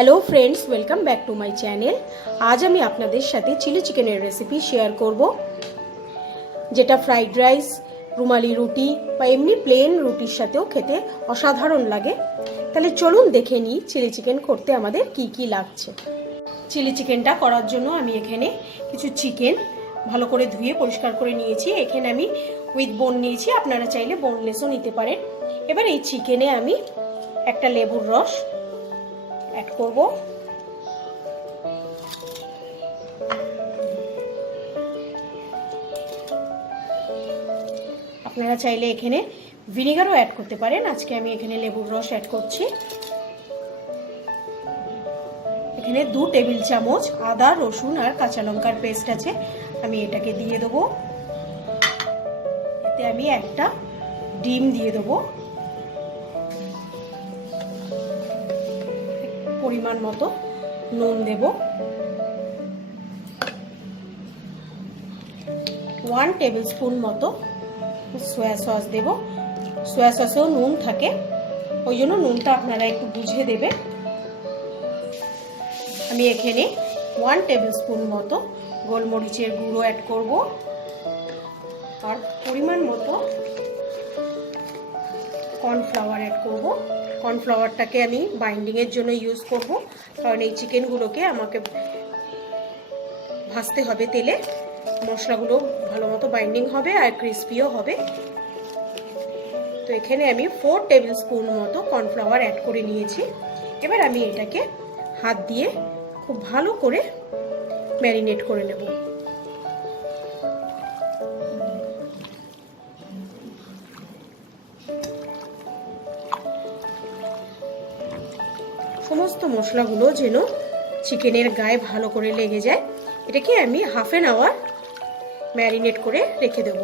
Hello friends, welcome back to my channel. আজ আমি আপনাদের সাথে চিলি চিকেনের রেসিপি শেয়ার করব, যেটা ফ্রাইড রাইস, রুমালি রুটি বা এমনি প্লেন রুটির সাথেও খেতে অসাধারণ লাগে। তাহলে চলুন দেখে নিই চিলি চিকেন করতে আমাদের কি কি লাগছে। চিলি চিকেনটা করার জন্য আমি এখানে কিছু চিকেন ভালো করে ধুয়ে পরিষ্কার করে নিয়েছি। এখানে আমি উইথ বোন নিয়েছি, আপনারা চাইলে বোনলেসও নিতে পারেন। এবার এই চিকেনে আমি একটা লেবুর রস অ্যাড করব। আপনারা চাইলে এখানে ভিনেগারও অ্যাড করতে পারেন। আজকে আমি এখানে লেবুর রস অ্যাড করছি। এখানে 2 টেবিল চামচ আদা, রসুন আর কাঁচা লঙ্কার পেস্ট আছে, আমি এটাকে দিয়ে দেবো। এতে আমি একটা ডিম দিয়ে দেবো। পরিমাণ মতো নুন দেব। 1 টেবিল স্পুন মতো সয়া সস দেব। সয়া সসেও নুন থাকে, ওই জন্য নুনটা আপনারা একটু বুঝে দেবেন। আমি এখানে 1 টেবিল স্পুন মতো গোলমরিচের গুঁড়ো অ্যাড করব আর পরিমাণ মতো কর্নফ্লাওয়ার অ্যাড করব। কর্নফ্লাওয়ারটাকে আমি বাইন্ডিংয়ের জন্য ইউজ করব, কারণ এই চিকেনগুলোকে আমাকে ভাজতে হবে তেলে। মশলাগুলো ভালো মতো বাইন্ডিং হবে আর ক্রিস্পিও হবে। তো এখানে আমি 4 টেবিল স্পুন মতো কর্নফ্লাওয়ার অ্যাড করে নিয়েছি। এবার আমি এটাকে হাত দিয়ে খুব ভালো করে ম্যারিনেট করে নেব। সমস্ত মশলাগুলো যেন চিকেনের গায়ে ভালো করে লেগে যায়, এটাকে আমি হাফ অ্যান আওয়ার ম্যারিনেট করে রেখে দেব।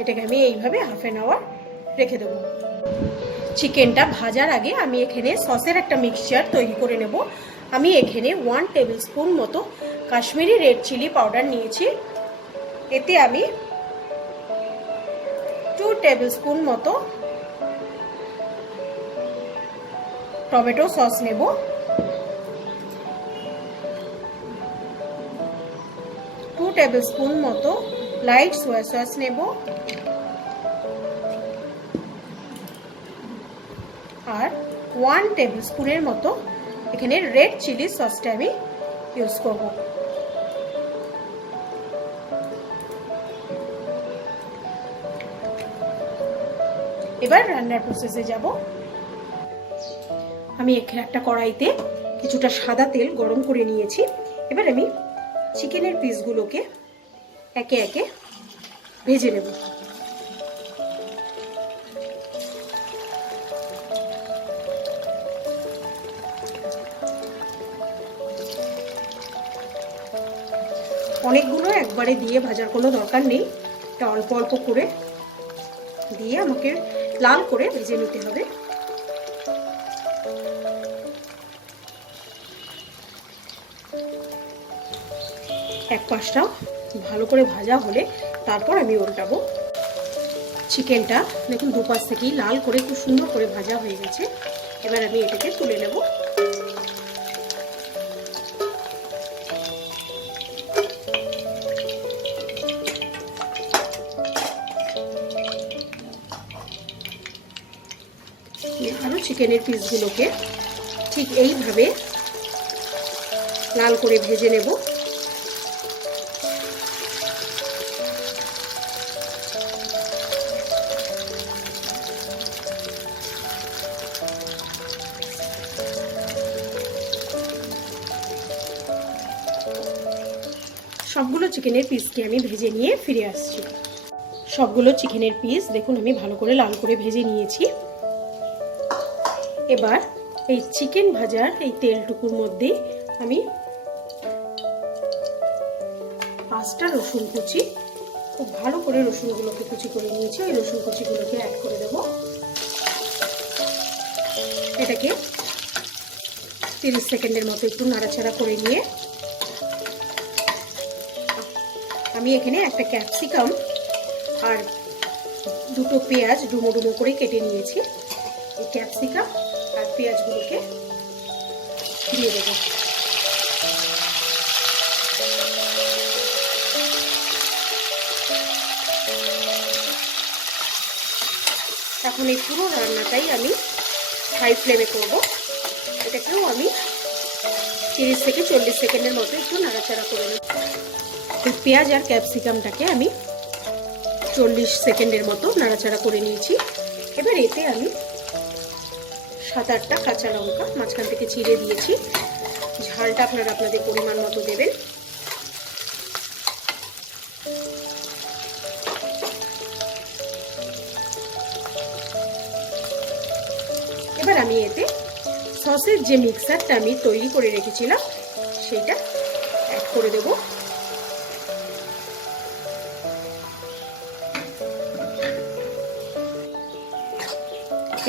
এটাকে আমি এইভাবে হাফ অ্যান আওয়ার রেখে দেব। চিকেনটা ভাজার আগে আমি এখানে সসের একটা মিক্সচার তৈরি করে নেব। আমি এখানে 1 টেবিল স্পুন মতো কাশ্মীরি রেড চিলি পাউডার নিয়েছি। এতে আমি 2 টেবিল স্পুন মতো টমেটো সস নেব। 2 টেবিল স্পুন মতো লাইট সোয়া সস নেব আর 1 টেবিল স্পুনের মতো এখানে রেড চিলি সসটা আমি ইউজ করব। এবার রান্নার প্রসেসে যাব। আমি এখানে একটা কড়াইতে কিছুটা সাদা তেল গরম করে নিয়েছি। এবার আমি চিকেনের পিসগুলোকে একে একে ভেজে নেব। অনেকগুলো একবারে দিয়ে ভাজার কোনো দরকার নেই, এটা অল্প অল্প করে দিয়ে আমাকে লাল করে ভেজে নিতে হবে। এক পাশটাও ভালো করে ভাজা হলে তারপর আমি উল্টাবো। চিকেনটা দেখুন দুপাশ থেকেই লাল করে খুব সুন্দর করে ভাজা হয়ে গেছে। এবার আমি এটাকে তুলে নেব। আরও চিকেনের পিসগুলোকে ঠিক এইভাবে লাল করে ভেজে নেব। সবগুলো চিকেনের পিসকে আমি ভেজে নিয়ে ফিরে আসছি। সবগুলো চিকেনের পিস দেখুন আমি ভালো করে লাল করে ভেজে নিয়েছি। এবার এই চিকেন ভাজার এই তেলটুকুর মধ্যে আমি 5টা রসুন কুচি, খুব ভালো করে রসুনগুলোকে কুচি করে নিয়েছি, ওই রসুন কুচিগুলোকে অ্যাড করে দেব। এটাকে 30 সেকেন্ডের মতো একটু নাড়াচাড়া করে নিয়ে আমি এখানে একটা ক্যাপসিকাম আর 2টো পেঁয়াজ ডুমো ডুমো করে কেটে নিয়েছি। এই ক্যাপসিকাম আর পেঁয়াজগুলোকে দিয়ে দেবো। এখন এই পুরো রান্নাটাই আমি হাই ফ্লেমে করব। এটাকেও আমি 30 থেকে 40 সেকেন্ডের মতো একটু নাড়াচাড়া করে নেব। এই পেঁয়াজ আর ক্যাপসিকামটাকে আমি 40 সেকেন্ডের মতো নাড়াচাড়া করে নিয়েছি। এবার এতে আমি 7-8টা কাঁচা লঙ্কা মাঝখান থেকে চিড়ে দিয়েছি। ঝালটা আপনারা আপনাদের পরিমাণ মতো দেবেন। এবার আমি এতে সসের যে মিক্সারটা আমি তৈরি করে রেখেছিলাম সেইটা অ্যাড করে দেব।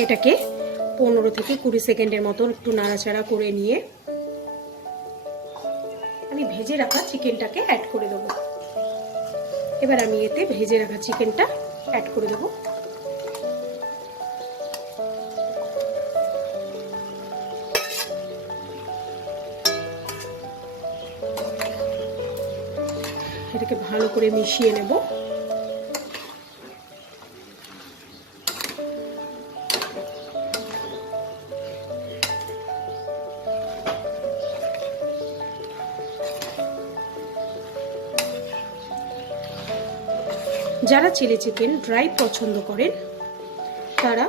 এটাকে 15 থেকে 20 সেকেন্ডের মতো একটু নাড়াচাড়া করে নিয়ে আমি ভেজে রাখা চিকেনটাকে অ্যাড করে দেব। এবার আমি এতে ভেজে রাখা চিকেনটা অ্যাড করে দেব। এটাকে ভালো করে মিশিয়ে নেব। যারা চিলি চিকেন ড্রাই পছন্দ করেন তারা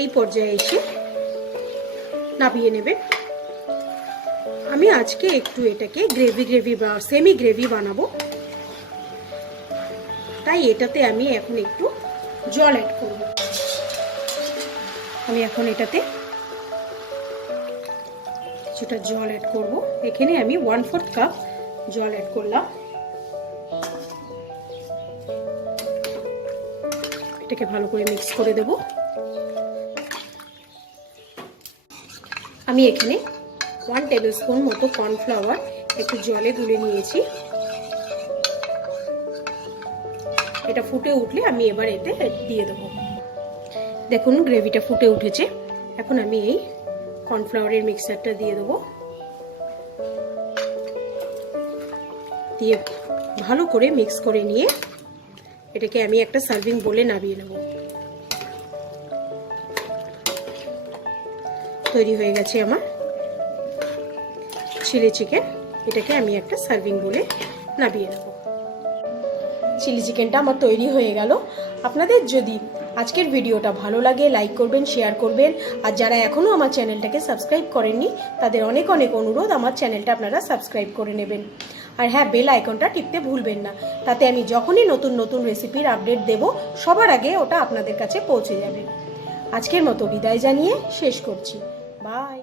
এই পর্যায়ে এসে নামিয়ে নেবেন। আমি আজকে একটু এটাকে গ্রেভি বা সেমি গ্রেভি বানাবো, তাই এটাতে আমি এখন একটু জল অ্যাড করব। আমি এখন এটাতে কিছুটা জল অ্যাড করব। এখানে আমি 1/4 কাপ জল অ্যাড করলাম। এটাকে ভালো করে মিক্স করে দেব। আমি এখানে 1 টেবিলস্পুন মতো কর্নফ্লাওয়ার একটু জলে গুলে নিয়েছি। এটা ফুটে উঠলে আমি এবার এতে দিয়ে দেব। দেখুন গ্রেভিটা ফুটে উঠেছে। এখন আমি এই কর্নফ্লাওয়ারের মিক্সচারটা দিয়ে দেব। দিয়ে ভালো করে মিক্স করে নিয়ে এটাকে আমি একটা সার্ভিং বোলে নামিয়ে নেব। তৈরি হয়ে গেছে আমার চিলি চিকেন। এটাকে আমি একটা সার্ভিং বোলে নামিয়ে নেব। চিলি চিকেনটা আমার তৈরি হয়ে গেল। আপনাদের যদি আজকের ভিডিওটা ভালো লাগে লাইক করবেন, শেয়ার করবেন। আর যারা এখনও আমার চ্যানেলটাকে সাবস্ক্রাইব করেননি তাদের অনেক অনেক অনুরোধ আমার চ্যানেলটা আপনারা সাবস্ক্রাইব করে নেবেন। আর হ্যাঁ, বেল আইকনটা টিপতে ভুলবেন না, তাতে আমি যখনই নতুন নতুন রেসিপির আপডেট দেব সবার আগে ওটা আপনাদের কাছে পৌঁছে যাবে। আজকের মতো বিদায় জানিয়ে শেষ করছি। বাই।